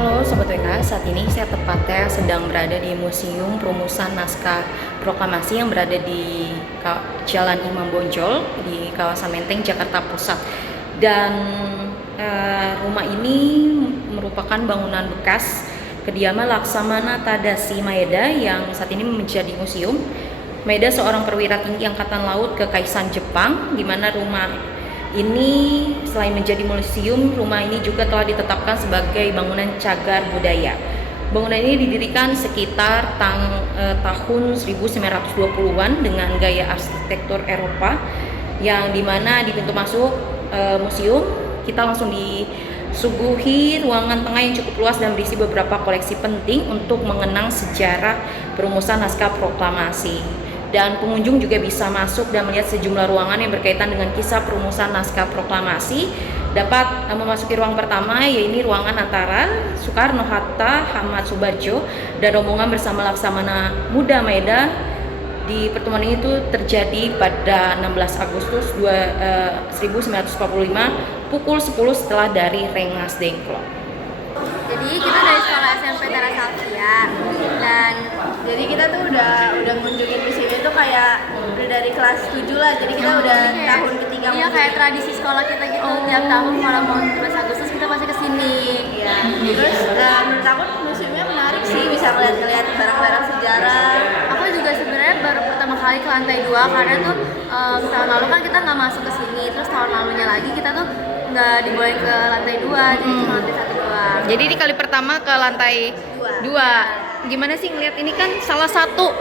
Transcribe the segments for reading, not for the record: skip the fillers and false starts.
Halo Sobat WK, saat ini saya tepatnya sedang berada di Museum Perumusan Naskah Proklamasi yang berada di Jalan Imam Bonjol di kawasan Menteng, Jakarta Pusat. Dan rumah ini merupakan bangunan bekas kediaman Laksamana Tadashi Maeda yang saat ini menjadi museum. Maeda seorang perwira tinggi Angkatan Laut Kekaisaran Jepang, di mana rumah ini selain menjadi museum, rumah ini juga telah ditetapkan sebagai bangunan cagar budaya. Bangunan ini didirikan sekitar tahun 1920-an dengan gaya arsitektur Eropa, yang dimana di pintu masuk museum kita langsung disuguhi ruangan tengah yang cukup luas dan berisi beberapa koleksi penting untuk mengenang sejarah perumusan naskah proklamasi. Dan pengunjung juga bisa masuk dan melihat sejumlah ruangan yang berkaitan dengan kisah perumusan naskah proklamasi. Dapat memasuki ruang pertama, yaitu ruangan antara Soekarno-Hatta, Ahmad Subarjo, dan rombongan bersama Laksamana Muda Maeda. Di pertemuan itu terjadi pada 16 Agustus 1945 pukul 10 setelah dari Rengas Dengklok. Jadi kita dari sekolah SMP Tara Salvia, dan jadi kita tuh udah ngunjungin museum itu kayak udah dari kelas 7 lah. Jadi kita udah tahun ketiga. Iya, kayak tradisi sekolah kita gitu. Tiap tahun kalau mau 17 Agustus kita pasti kesini. Iya. Terus menurut aku museumnya menarik sih, bisa ngeliat barang-barang sejarah. Aku juga sebenarnya baru pertama kali ke lantai 2 karena tuh tahun lalu kan kita nggak masuk ke sini. Terus tahun lalunya lagi kita tuh nggak dibolehin ke lantai 2, jadi cuma lantai 1 doang. Jadi ini kali pertama ke lantai 2. Gimana sih ngeliat ini kan salah satu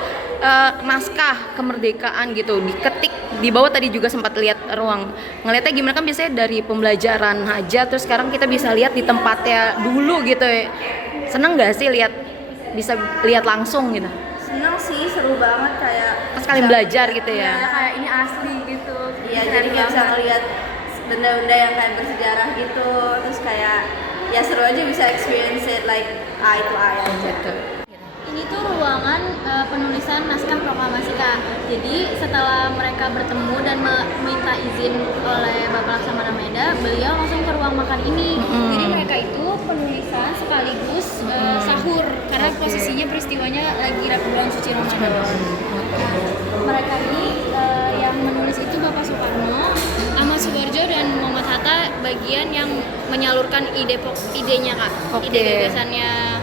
naskah kemerdekaan gitu diketik di bawah. Tadi juga sempat lihat ruang ngeliatnya gimana, kan biasanya dari pembelajaran aja, terus sekarang kita bisa lihat di tempatnya dulu gitu. Seneng nggak sih bisa lihat langsung gitu? Seneng sih, seru banget, kayak Pas kalian belajar gitu ya. Ya, kayak ini asli gitu. Iya, jadi kayak bisa ngeliat benda-benda yang kayak bersejarah gitu. Terus kayak ya seru aja, bisa experience it like eye to eye aja. Gitu. Ini tuh ruangan penulisan naskah proklamasi, Kak. Jadi setelah mereka bertemu dan meminta izin oleh Bapak Laksamana Maeda, beliau langsung ke ruang makan ini. Jadi mereka itu penulisan sekaligus sahur, karena posisinya peristiwanya lagi bulan suci Ramadan. Nah, mereka ini yang menulis itu Bapak Soekarno, Ahmad Subarjo, dan Muhammad Hatta, bagian yang menyalurkan idenya, Kak. Ide gagasannya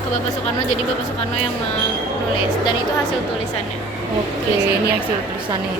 ke Bapak Soekarno, jadi Bapak Soekarno yang menulis, dan itu hasil tulisannya. Oke, ini hasil tulisannya.